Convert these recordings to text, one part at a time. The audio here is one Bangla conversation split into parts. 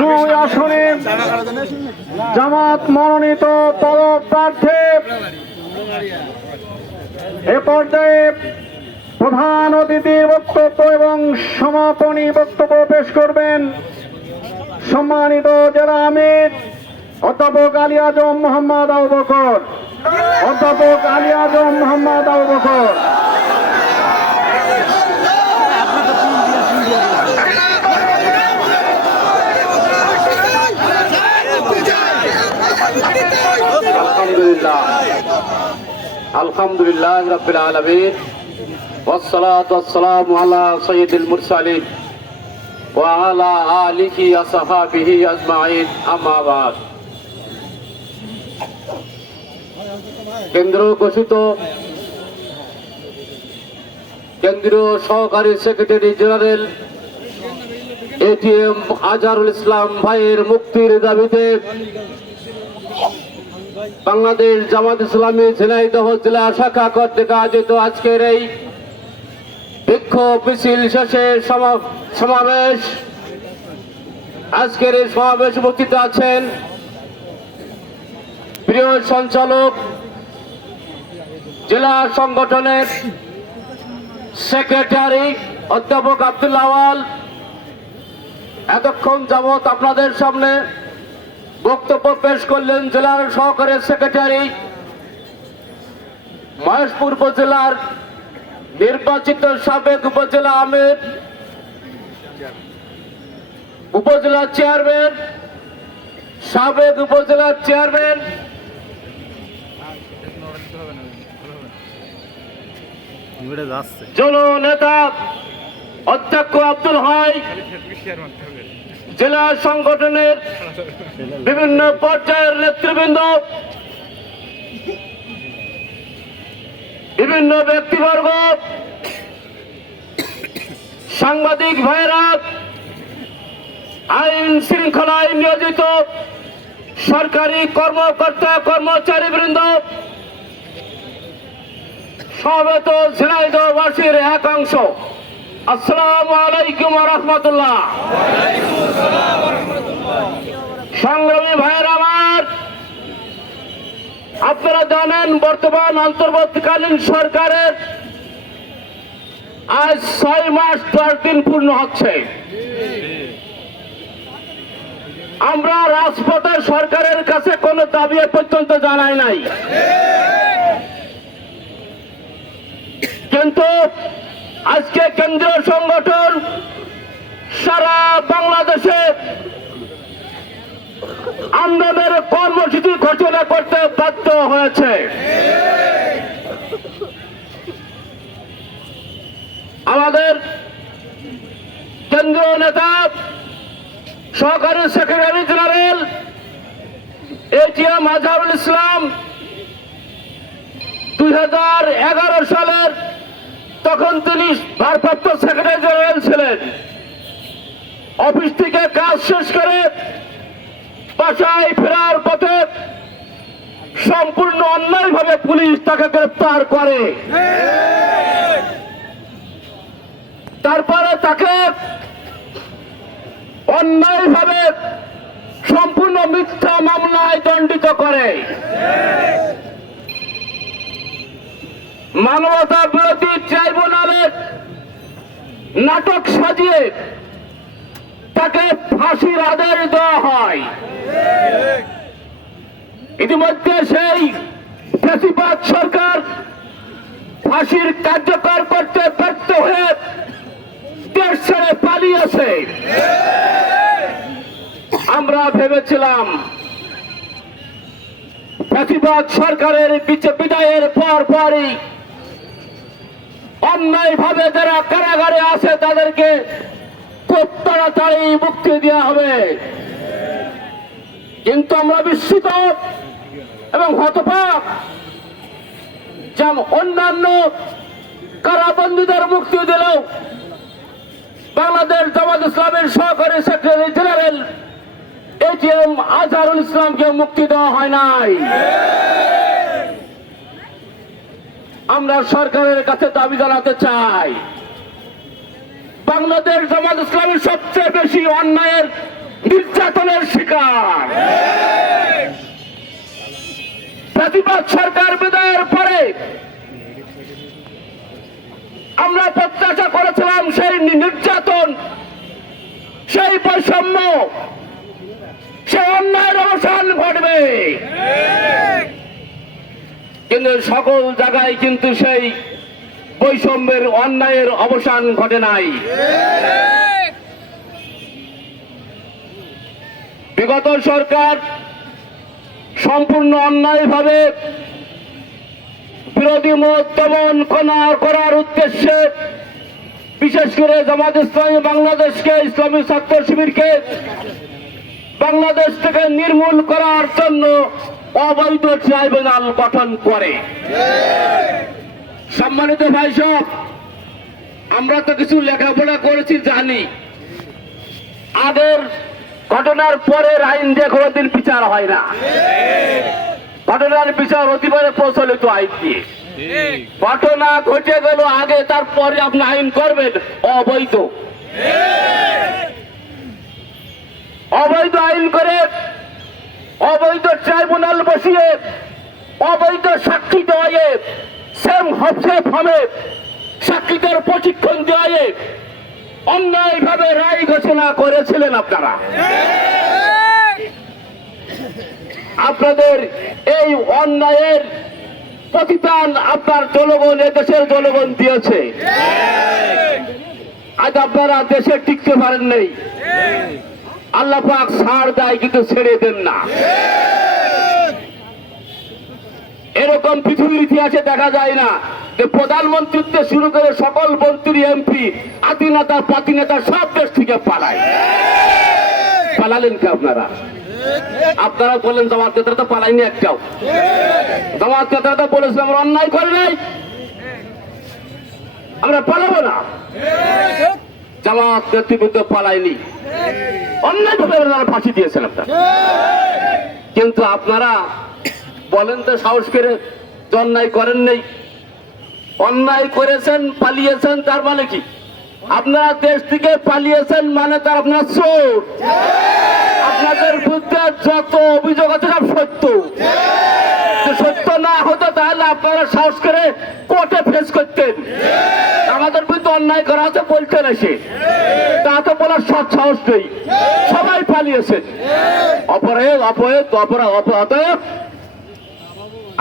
দুই আসনে জামাত মনোনীত পদপ্রার্থী। এ পর্যায়ে প্রধান অতিথি বক্তব্য এবং সমাপনী বক্তব্য পেশ করবেন সম্মানিত জেলা আমির অধ্যাপক আলী আজম মোহাম্মদ আবু বকর। অধ্যাপক আলী আজম মোহাম্মদ আবু বকর। আলহামদুলিল্লাহ আলহামদুলিল্লাহ রাব্বিল আলামিন والصلاة والسلام على سيد المرسلين وعلى آله وصحابه أجمعين أما بعد কেন্দ্র ঘোষিত কেন্দ্রীয় সহকারী secretary general ATM Azharul Islam ভাইয়ের মুক্তির দাবিতে বাংলাদেশ জামাত ইসলামী ঝিনাইদহ জেলা শাখা কর্তৃক আয়োজিত আজকের এই বিক্ষোভ মিছিল শেষে সমা- সমাবেশ। আজকের এই সমাবেশ উপস্থিত আছেন প্রিয় সঞ্চালক জেলা সংগঠনের সেক্রেটারি অধ্যাপক আব্দুল আওয়াল, এতক্ষণ যাবৎ আপনাদের সামনে বক্তব্য পেশ করলেন জেলার সহকারী সেক্রেটারি, মহেশপুর উপজেলার নির্বাচিত সাবেক উপজেলা আমির, উপজেলা চেয়ারম্যান, সাবেক উপজেলার চেয়ারম্যান জন নেতা অধ্যক্ষ আব্দুল হাই জেলা সংগঠনের বিভিন্ন পর্যায়ের নেতৃবৃন্দ, বিভিন্ন ব্যক্তিবর্গ, সাংবাদিক ভাইরা আইন শৃঙ্খলায় নিয়োজিত সরকারি কর্মকর্তা কর্মচারী বৃন্দ সমবেত ঝিনাইদহবাসীর একাংশ আসসালামু আলাইকুম রহমতুল্লাহ। সংগ্রামী ভাইয়ের আমার, আপনারা জানেন বর্তমান অন্তর্বর্তীকালীন সরকারের আজ ছয় মাস দশ দিন পূর্ণ হচ্ছে। আমরা রাজপথে সরকারের কাছে কোনো দাবি পর্যন্ত জানাই নাই। কিন্তু আজকে কেন্দ্রীয় সংগঠন সারা বাংলাদেশে আন্দোলনের কর্মসূচি ঘোষণা করতে বাধ্য হয়েছে। আমাদের কেন্দ্রীয় নেতা, সহকারী secretary general ATM Azharul Islam দুই হাজার এগারো সালের তখন তিনি ভারপ্রাপ্ত সেক্রেটারি জেনারেল ছিলেন। অফিস থেকে কাজ শেষ করে বাসায় ফেরার পথে সম্পূর্ণ অন্যায়ভাবে পুলিশ তাকে গ্রেপ্তার করে। তারপরে তাকে অন্যায়ভাবে সম্পূর্ণ মিথ্যা মামলায় দণ্ডিত করে। মানবতা বিরোধী ট্রাইব্যুনালের নাটক সাজিয়ে তাকে ফাঁসির আদেশ দেওয়া হয়। ইতিমধ্যে সেই ফেসিবাদ সরকার ফাঁসির কার্যকর করতে ব্যর্থ হয়ে দেশ ছেড়ে পালিয়েছে। আমরা ভেবেছিলাম ফেসিবাদ সরকারের বিদায়ের পর পরই অন্যায় ভাবে যারা কারাগারে আছে, তাদেরকে খুব তাড়াতাড়ি মুক্তি দেওয়া হবে। কিন্তু আমরা বিস্মিত এবং হতবাক যেমন অন্যান্য কারাবন্দীদের মুক্তি দিলেও বাংলাদেশ জামাত ইসলামের সহকারী সেক্রেটারি জেনারেল এটিএম আজহারুল ইসলামকে মুক্তি দেওয়া হয় নাই। আমরা সরকারের কাছে দাবি জানাতে চাই। বাংলাদেশ জামাত ইসলামী সবচেয়ে বেশি অন্যায়ের নির্যাতনের শিকার। প্রতিবাদ সরকার বিদায়ের পরে আমরা প্রত্যাশা করেছিলাম সেই নির্যাতন, সেই বৈষম্য, সেই অন্যায়ের অবসান ঘটবে। কিন্তু সকল জায়গায় কিন্তু সেই বৈষম্যের অন্যায়ের অবসান ঘটে নাই। বিগত সরকার সম্পূর্ণ অন্যায়ভাবে বিরোধী মত দমন করার উদ্দেশ্যে বিশেষ করে জামাত ইসলামী বাংলাদেশকে, ইসলামী ছাত্র শিবিরকে বাংলাদেশ থেকে নির্মূল করার জন্য অবৈধ ট্রাইব্যুনাল গঠন করে। সম্মানিত ভাই সব আমরা তো কিছু লেখাপড়া করেছি, জানি। আগের ঘটনার পরের আইন দিয়ে কোনোদিন বিচার হয় না। ঘটনার বিচার হতে পারে প্রচলিত আইন দিয়ে। ঘটনা ঘটে গেল আগে, তারপরে আপনি আইন করবেন, অবৈধ। অবৈধ আইন করে অবৈধ ট্রাইব্যুনাল বসিয়ে, অবৈধ সাক্ষী দেওয়ায় সেম হচ্ছে ফমে সাক্ষীদের প্রশিক্ষণ দেওয়ায় অন্যায়ভাবে রায় ঘোষণা করেছিলেন আপনারা। আপনাদের এই অন্যায়ের প্রতিদান আপনার জনগণ, এ দেশের জনগণ দিয়েছে। আজ আপনারা দেশে টিকতে পারেন নাই। আল্লাহ পাক ছাড় দেয়, কিন্তু ছেড়ে দেন না। এরকম পৃথিবীর ইতিহাসে দেখা যায় না যে প্রধানমন্ত্রীত্ব শুরু করে সকল মন্ত্রী, এমপি আদি নেতা পাতি নেতা সব দেশ থেকে পালায়। পালালেন কি আপনারা? আপনারা বলেন জামাত নেতারা তো পালাইনি একটাও। জামাত নেতারা তো বলেছিল আমরা অন্যায় করে নাই। আমরা পালাবো না। জামাত নেতৃবৃন্দ পালায়নি। অন্যায় ভাবে আপনারা ফাঁসি দিয়েছেন আপনারা। কিন্তু আপনারা বলেন তো সাহস করে অন্যায় করেন নেই। অন্যায় করেছেন, পালিয়েছেন, তার মানে কি? আপনারা দেশ থেকে পালিয়েছেন মানে তার আপনার চোর। আপনাদের বিরুদ্ধে যত অভিযোগ আছে সব সত্য। সত্য না হতো তাহলে আপনারা সাহস করে কোর্টে ফেস করতেন আমাদের বিরুদ্ধে অন্যায় করা আছে বলতেন এসে তা তো বলার সৎ সাহস নেই। সবাই পালিয়েছেন। অপরাধ অপরাধ অপরাধ অপরাধ।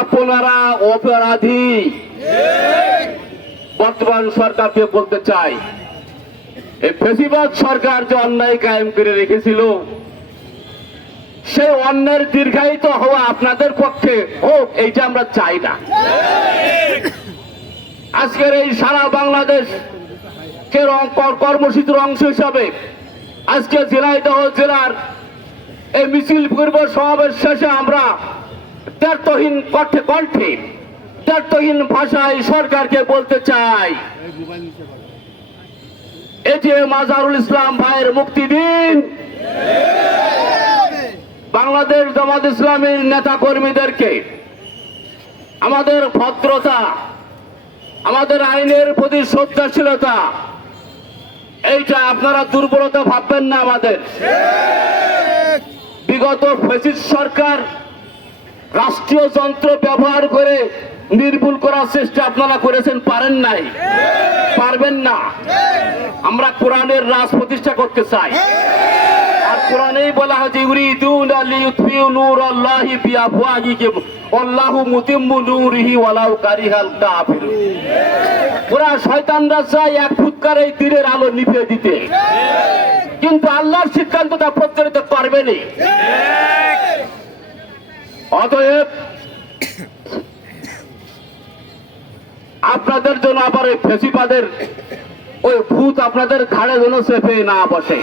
আপনারা অপরাধী। বর্তমান সরকারকে বলতে চাই, এই ফেসিবাদ সরকার যে অন্যায় কায়েম করে রেখেছিল, সেই অন্যের দীর্ঘায়িত হওয়া আপনাদের পক্ষে হোক, এইটা আমরা চাই না। আজকের এই সারা বাংলাদেশ কর্মসূচির অংশ হিসাবে আজকে জেলাইদহ জেলার এই মিছিল পূর্ব সমাবেশ শেষে আমরা দ্ব্যর্থহীন কণ্ঠে কণ্ঠে দ্ব্যর্থহীন ভাষায় সরকারকে বলতে চাই। এই যে মাজারুল ইসলাম ভাইয়ের মুক্তি দিন। বাংলাদেশ জামাত ইসলামের নেতা কর্মীদেরকে আমাদের ভদ্রতা, আমাদের আইনের প্রতি শ্রদ্ধাশীলতা এইটা আপনারা দুর্বলতা ভাববেন না আমাদের। বিগত ফেসিস সরকার রাষ্ট্রীয় যন্ত্র ব্যবহার করে নির্মূল করার চেষ্টা আপনারা করেছেন, পারেন নাই। পারবেন না। আমরা কোরআনের রাজ প্রতিষ্ঠা করতে চাই। আর কোরআনেই বলা হয়েছে, ইউরিদুনা লিইউতফিউ নূরাল্লাহি বিআফওয়াহিহিম আল্লাহু কারিহাল শয়তানরা এক ফুৎকারে এই দিনের আলো দিতে। কিন্তু আল্লাহর সিদ্ধান্ত তা প্রচারিত পারবেনি অতএব আপনাদের জন্য আবার ওই ফেসিবাদের ওই ভূত আপনাদের ঘাড়ে যেন চেপে না বসে।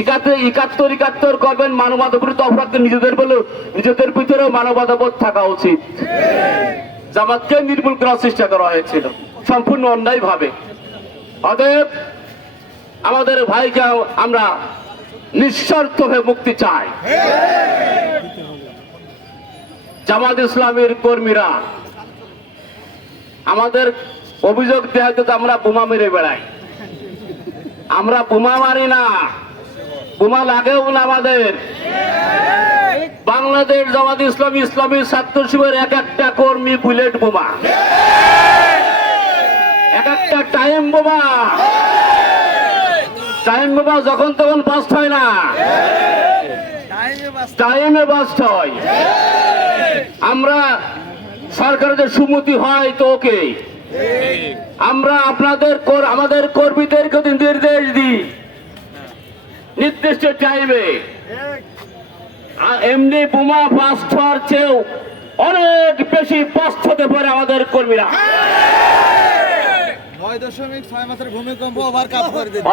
একাত্তর একাত্তর একাত্তর করবেন মানবাধিত অপরাধ নিজেদের বলে, নিজেদের ভিতরেও মানবাধিবোধ থাকা উচিত। জামাতকে নির্মূল করার চেষ্টা করা হয়েছিল, সম্পূর্ণ অন্যায় ভাবে অতএব, আমাদের ভাইকে আমরা নিঃস্বার্থভাবে মুক্তি চাই। জামাত ইসলামের কর্মীরা, আমাদের অভিযোগ দেওয়া আমরা বোমা মেরে বেড়াই। আমরা বোমা মারি না। বোমা লাগেও না আমাদের। বাংলাদেশ জামাত ইসলাম, ইসলামী ছাত্র শিবির এক একটা কর্মী বুলেট বোমা। এক একটা টাইম বোমা। টাইম বোমা যখন তখন বাস্ট হয় না। টাইমে বাস্ট হয়। আমরা সরকারের যে সুমতি হয় তো ওকে। আমরা আপনাদের আমাদের কর্মীদেরকে নির্দেশ দিই। নির্দিষ্ট টাইমে এমনি বোমা বাস্ট হওয়ার চেয়েও অনেক বেশি বাস্ট হতে পারে আমাদের কর্মীরা।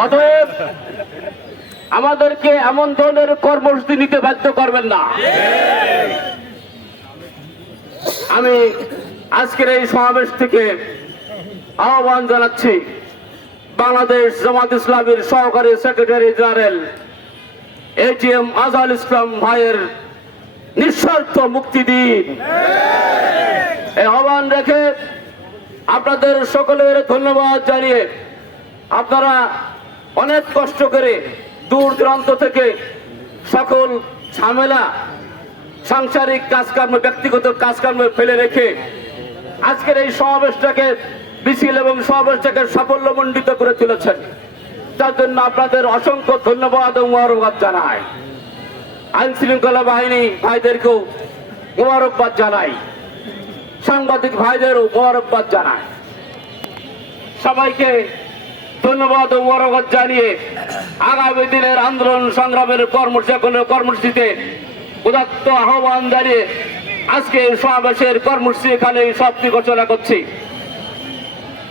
অতএব আমাদেরকে এমন ধরনের কর্মসূচি নিতে বাধ্য করবেন না। আমি আজকের এই সমাবেশ থেকে আহ্বান জানাচ্ছি। বাংলাদেশ জামাত ইসলামের সহকারী secretary general ATM Azhar Islam ভাইয়ের নিঃস্বার্থ মুক্তি দিন। এই আহ্বান রেখে আপনাদের সকলের ধন্যবাদ জানিয়ে আপনারা অনেক কষ্ট করে দূর দূরান্ত থেকে সকল ঝামেলা, সাংসারিক কাজকর্ম, ব্যক্তিগত কাজকর্ম ফেলে রেখে আজকের এই সমাবেশটাকে মিছিল এবং সমাবেশটাকে সাফল্যমণ্ডিত করে তুলেছেন। তার জন্য আপনাদের অসংখ্য ধন্যবাদ ও মোবারকবাদ জানাই। আইন শৃঙ্খলা বাহিনী ভাইদেরকেও মোবারকবাদ জানাই। সাংবাদিক ভাইদেরও মোবারকবাদ জানাই। সবাইকে ধন্যবাদ ও মোবারকবাদ জানিয়ে আগামী দিনের আন্দোলন সংগ্রামের কর্মসূচি কর্মসূচিতে উদাত্ত আহ্বান জানিয়ে আজকে সমাবেশের কর্মসূচি এখানে সমাপ্তি ঘোষণা করছি।